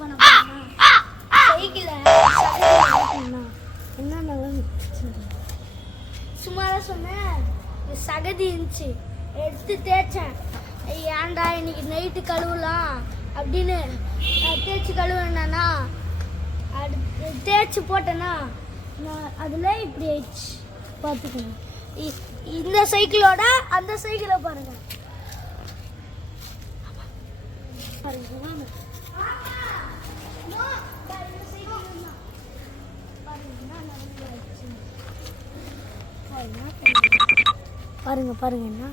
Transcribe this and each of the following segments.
பண்ண போறேன்னா சைக்கிள என்ன சும்மாதான் சொன்னேன். சகதி இருந்துச்சு, எடுத்து தேய்ச்சேன். ஏன்டா இன்னைக்கு நைட்டு கழுவலாம் அப்படின்னு தேய்ச்சி கழுவுனா தேய்ச்சி போட்டேன்னா அதில் இப்படி ஆயிடுச்சு. பார்த்துக்கோங்க, இந்த சைக்கிளோட அந்த சைக்கிளை பாருங்க. பாருங்க பாருங்க என்ன.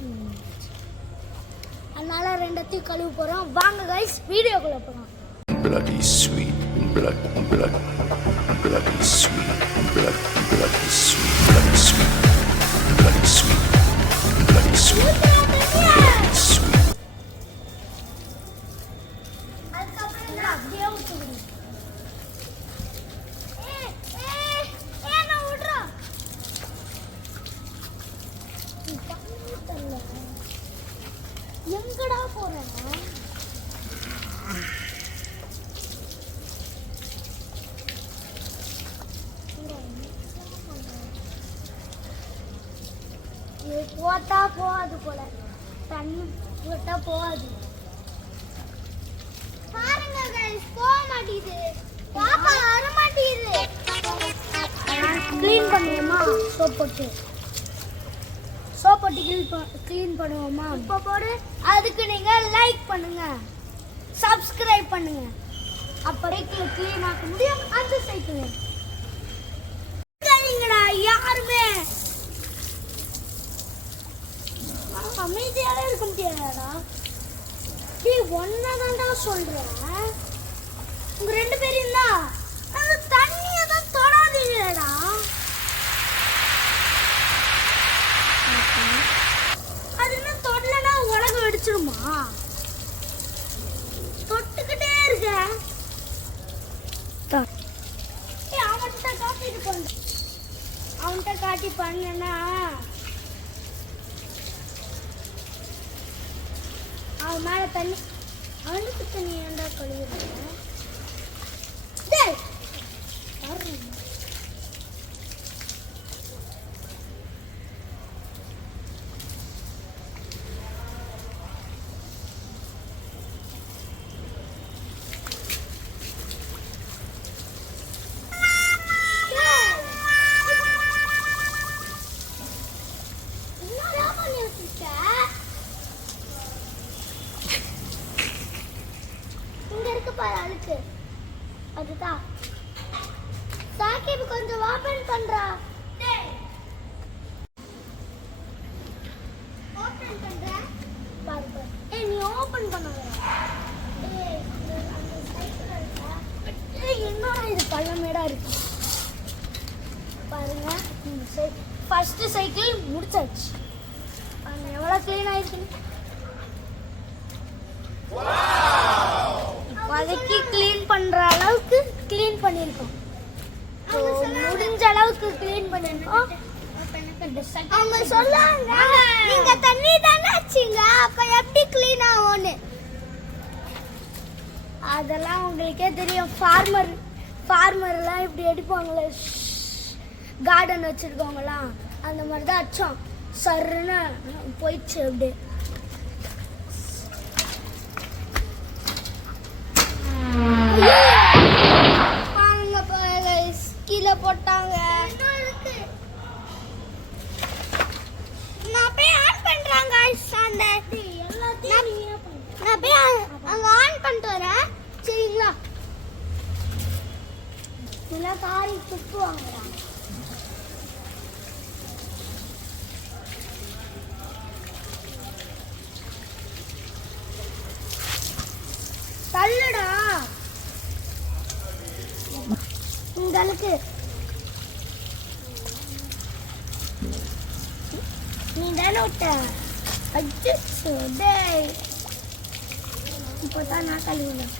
அதனால ரெண்டத்தையும் கழுவு போறோம். வாங்க கைஸ், வீடியோக்குள்ள போறோம். Bloody sweet, bloody sweet, bloody sweet, bloody sweet, bloody sweet, bloody sweet. எங்கடா போறேன்? போட்டா போகாது போல, தண்ணி போட்டா போகாது. பாருங்க गाइस, போக மாட்டேங்குது. பாப்பா வர மாட்டேங்குது. க்ளீன் பண்ணுவோமா? சோப் போட்டு க்ளீன் பண்ணுவோமா? இப்போ போடு. அதுக்கு நீங்க லைக் பண்ணுங்க, சப்ஸ்கிரைப் பண்ணுங்க. அப்படியே க்ளீன் ஆக்க முடியும் அந்த சைக்கிள். சரிங்கடா, யாருமே அமைதியாவே இருக்க முடியாதா? நீ ஒன்னதான்டா சொல்றேன். உங்க ரெண்டு பேரும் தான் அந்த தண்ணியை தான் தொடாதீங்கடா. அது என்ன தொடலனா உலகம் வெடிச்சிருமா? தொட்டுக்கிட்டே இருக்க. அவன்கிட்ட காட்டி பண்ணனா அவன் மேல தண்ணி, அவனுக்கு தண்ணி ஏன்டா கழுவுறீங்க? அழுக்கு அதுதான். சாக்கிப் கொஞ்சம் ஓபன் பண்றா. ஓபன் பண்ற பாரு. ஏய், நீ ஓபன் பண்ணாத. ஏய், அந்த சைக்கிள் இருக்கா? ஏய், என்ன இது பள்ளமேடா இருக்கு பாருங்க. ஃபர்ஸ்ட் சைக்கிள் முடிச்சாச்சு. பாருங்க எவ்வளவு க்ளீன் ஆயிருக்கு. இப்போதைக்கு க்ளீன் பண்ற அளவுக்கு க்ளீன் பண்ணிருக்கோம். முடிஞ்ச அளவுக்கு க்ளீன் பண்ணிருக்கோம். அவங்க சொல்லாங்க, நீங்க தண்ணி தானே வச்சீங்க, அப்ப எப்படி க்ளீன் ஆகும்னு. அதெல்லாம் உங்களுக்கே தெரியும். ஃபார்மர்லாம் இப்படி அடிப்பாங்களே, கார்டன் வச்சிருக்கவங்களாம் அந்த மாதிரி தான் அடிச்சோம். சருன்னு போயிடுச்சு அப்படியே. கீழே போட்டாங்க. நான் போய் ஆன் பண்றாங்க. நான் போய் அங்க ஆன் பண்ணிட்டு வரேன், சரிங்களா? இதெல்லாம் காரி துப்புவாங்க. தள்ளுடா உங்களுக்கு. நீ தானே விட்ட அடிச்சு இப்போதான் நான் கழுவுனேன்.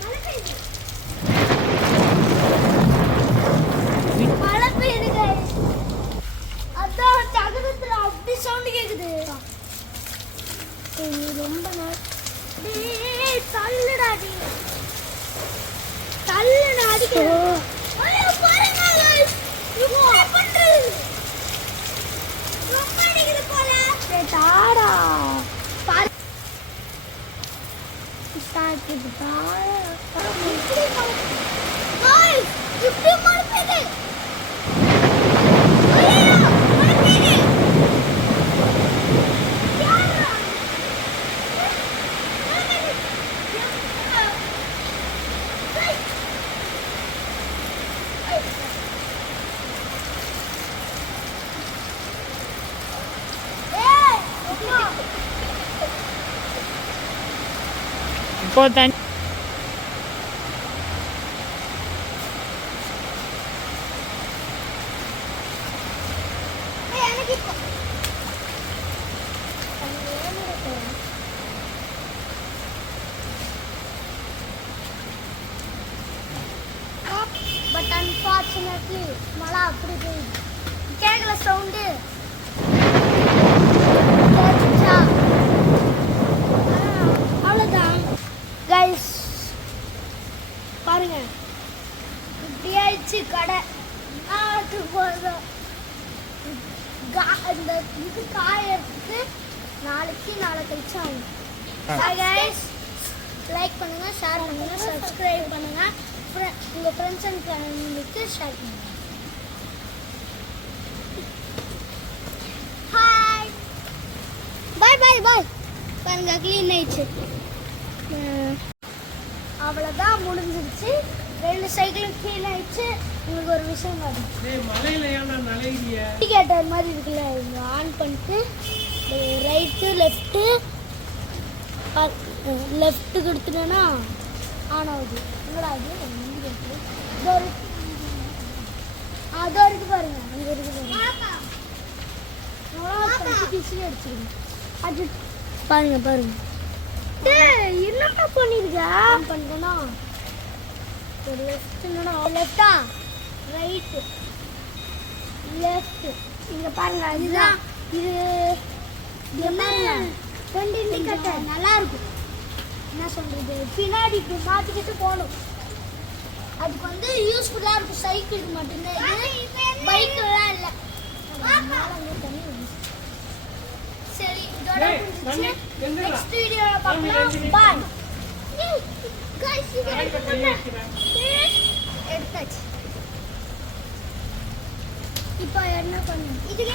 மழை பெய்யுது. ரொம்ப நாள் தள்ளுடாடி தள்ளுடா அடிக்கிறேன். பாருங்க guys. இப்படி பண்றது ரொம்ப அடிக்குது போல. தாடா பாரு ஸ்டார்ட் இது தாடா guys இப்படி மறுபடியே ஐயோ மறுபடியே யாரா இப்போ தண்ணி பட் அன்பார்ச்சுனேட்லி மழை அப்படி போயிடுது. கேட்கல சவுண்டு அவ்வளோதான் கைஸ். பாருங்க இப்படி ஆயிடுச்சு கடை. அது போதும் இந்த இது காயறதுக்கு நாளைக்கு நாளை கழிச்சு ஆகும். கைஸ் லைக் பண்ணுங்க, ஷேர் பண்ணுங்க, சப்ஸ்கிரைப் பண்ணுங்க, உங்கள் ஃப்ரெண்ட்ஸ் அண்ட் ஃபேமிலிக்கு ஷேர் பண்ணுங்க. ஹாய் பாய் பாய் பாய். பாருங்க க்ளீன் ஆயிடுச்சு. அவ்வளோதான் முடிஞ்சிருச்சு. 2 சைக்கிளும் க்ளீன் ஆயிடுச்சு. உங்களுக்கு ஒரு விஷயம் இண்டிகேட்டர் மாதிரி இருக்குல்ல, இங்கே ஆன் பண்ணிட்டு ரைட்டு லெஃப்ட்டு லெஃப்ட்டு கொடுத்துட்டேன்னா ஆன் ஆகுது. என்னடா அது இண்டிகேட்டர் அதோ இருக்கு பாருங்க, அங்கே இருக்கு பாருங்க. அடிச்சிருங்க அது பாருங்க பாருங்க. என்னப்பா பண்ணிருக்க பண்ணிட்டேன்னா லெஃப்டா ரைட்டு லெஃப்ட். இங்கே பாருங்க இதுதான் இது பாருங்க 2 இண்டிகேட்டர் நல்லா இருக்கும். என்ன சொல்றது, பின்னாடி இப்படி மாற்றிக்கிட்டு போகணும். அதுக்கு வந்து யூஸ்ஃபுல்லாக இருக்கும். சைக்கிளுக்கு மட்டும்தான் இது, பைக்கெல்லாம் இல்லை. சரி இதோட நெக்ஸ்ட் வீடியோவில் பார்க்கலாம். பாய் गाइस எடுத்தாச்சு. இப்போ என்ன பண்ணணும், இதுக்கு